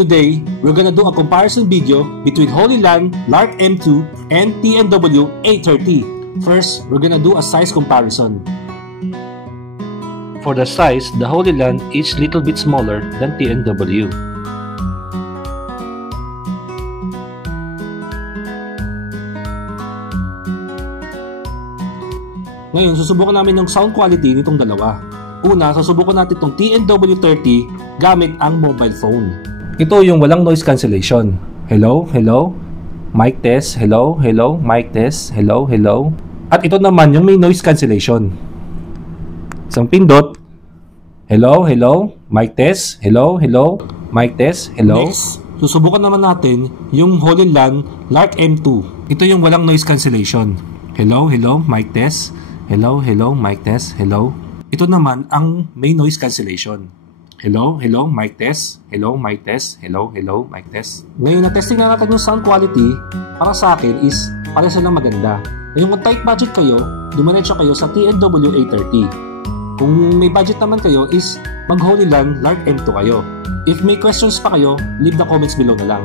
Today, we're gonna do a comparison video between Holy Land Lark M2 and TNW A30. First, we're gonna do a size comparison. For the size, the Holy Land is little bit smaller than TNW. Ngayon, susubukan namin yung sound quality nitong dalawa. Una, susubukan natin itong TNW30 gamit ang mobile phone. Ito yung walang noise cancellation. Hello, hello, mic test, hello, hello, mic test, hello, hello. At ito naman yung may noise cancellation. Isang pindot. Hello, hello, mic test, hello, hello, mic test, hello. Next, susubukan naman natin yung Holy Land Lark M2. Ito yung walang noise cancellation. Hello, hello, mic test, hello, hello, mic test, hello. Ito naman ang may noise cancellation. Hello, hello, mic test. Hello, mic test. Hello, hello, mic test. Ngayon, na-testing na natin yung sound quality. Para sa akin is, para silang maganda. Ngayon, kung tight budget kayo, dumiretso kayo sa TNW A30. Kung may budget naman kayo is, mag Holy Land Lark M2 kayo. If may questions pa kayo, leave the comments below na lang.